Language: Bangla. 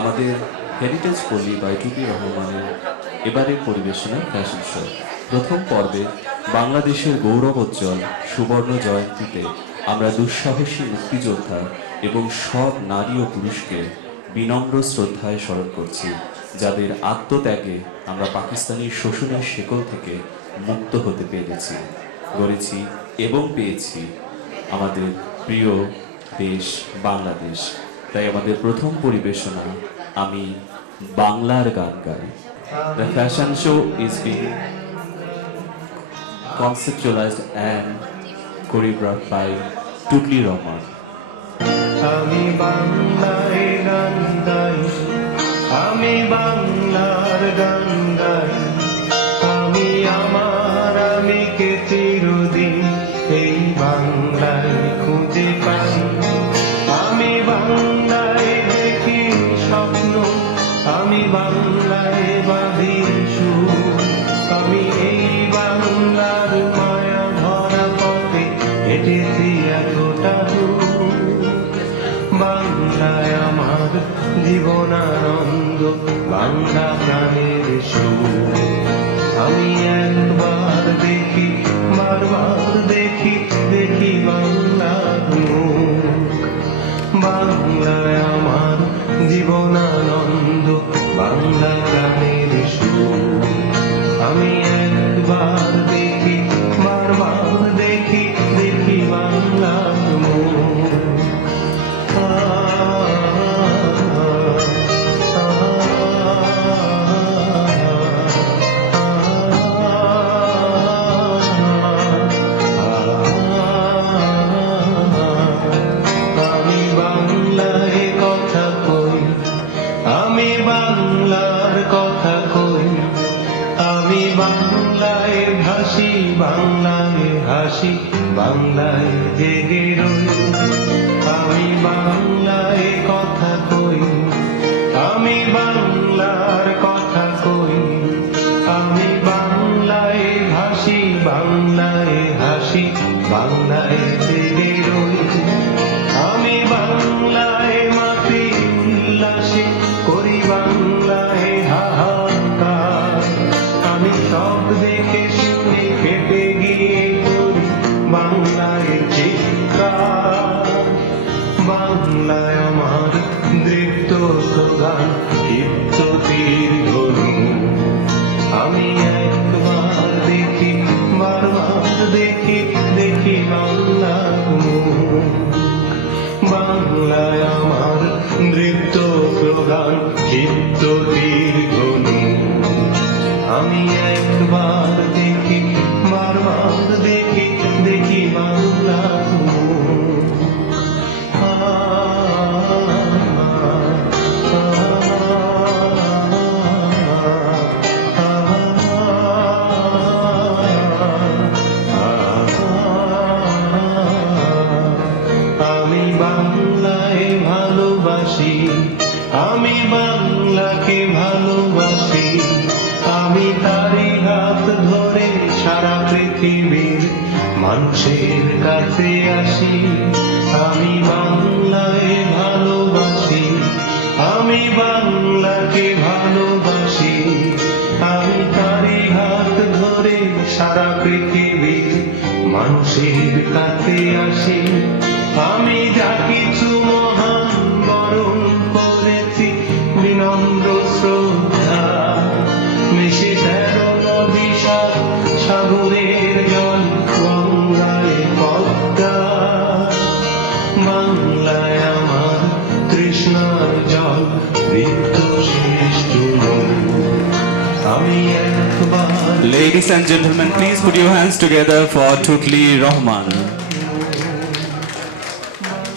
আমাদের হেরিটেজ পল্লী বাই টুপি রহমানের এবারের পরিবেশনা ফ্যাশন শো। প্রথম পর্বে বাংলাদেশের গৌরবোজ্জ্বল সুবর্ণ জয়ন্তীতে আমরা দুঃসাহসী মুক্তিযোদ্ধা এবং সব নারী ও পুরুষকে বিনম্র শ্রদ্ধায় স্মরণ করছি, যাদের আত্মত্যাগে আমরা পাকিস্তানি শোষণের শেকল থেকে মুক্ত হতে পেরেছি, গড়েছি এবং পেয়েছি আমাদের প্রিয় দেশ বাংলাদেশ। তাই আমাদের প্রথম পরিবেশনা আমি বাংলার গান গাই। The fashion show is being conceptualized and choreographed by Tutli Rahman. আমি বাংলায় গান গাই, আমি বাংলার গান গাই, আমি আমার আমিকে চিরদিন এই বাংলায় খুঁজে পাই। আমি বাংলায় দেখি স্বপ্ন, আমি বাংলায় বাঁধি সুর, আমি এই বাংলার মায়া ভরা পথে হেঁটেছি এতটা দূর। বাংলায় আমার জীবনানন্দ, বাংলা প্রাণের সুর। আমি একবার দেখি, বারবার দেখি, দেখি বাংলার মুখ। বাংলায় আমার জীবনানন্দ, বাংলা প্রাণের সুর। আমি একবার দেখি, বারবার দেখি, দেখি বাংলার মুখ। আমি বাংলায় কথা কই, আমি বাংলার কথা কই, আমি বাংলায় ভাসি, বাংলায় হাসি, বাংলায় জেগে রই। আমি বাংলায় কথা কই, আমি বাংলার কথা কই, আমি বাংলায় ভাসি, বাংলায় হাসি, বাংলায় জেগে রই। আমি বাংলায় মাতৃ উল্লাসে করি, বাংলায় হাহাকার। আমি সব দেখে শুনে খেপে গিয়ে করি বাংলায় চিৎকার। বাংলায় আমার দৃপ্ত স্লোগান, দীপ্ত তীর ধনু। আমি একবার দেখি, বারবার দেখি, দেখি বাংলার মুখ। বাংলায় আমার দৃপ্ত স্লোগান, দীপ্ত তীর ধনু। আমি একবার দেখি, বারবার দেখি, দেখি বাংলার মুখ। আমি বাংলায় ভালোবাসি, আমি বাংলাকে ভালোবাসি, আমি তারি হাত ধরে সারা পৃথিবীর মানুষের কাছে আসি। আমি বাংলায় ভালোবাসি, আমি বাংলাকে ভালোবাসি, আমি তারি হাত ধরে সারা পৃথিবীর মানুষের কাছে আসি। আমি যা কিছু মহান বরণ করেছি বিনম্র শ্রদ্ধা, মিশে 13 নদী সাগরের জল, গঙ্গায় পদ্মা। বাংলায় আমার তৃষ্ণার জল, ঋতু শ্রেষ্ঠ। আমি একবার Ladies and gentlemen, please put your hands together for Tutli Rahman.